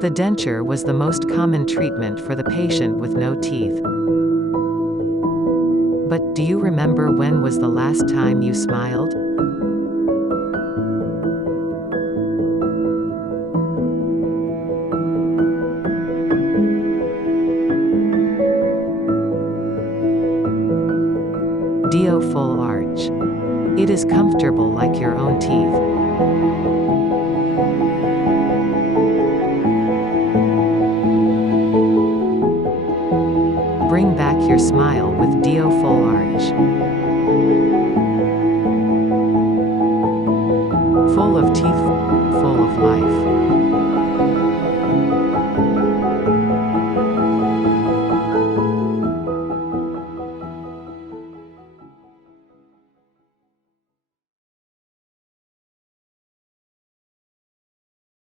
The denture was the most common treatment for the patient with no teeth. But, do you remember when was the last time you smiled? DIO Full Arch. It is comfortable like your own teeth. Bring back your smile with DIO Full Arch. Full of teeth, full of life.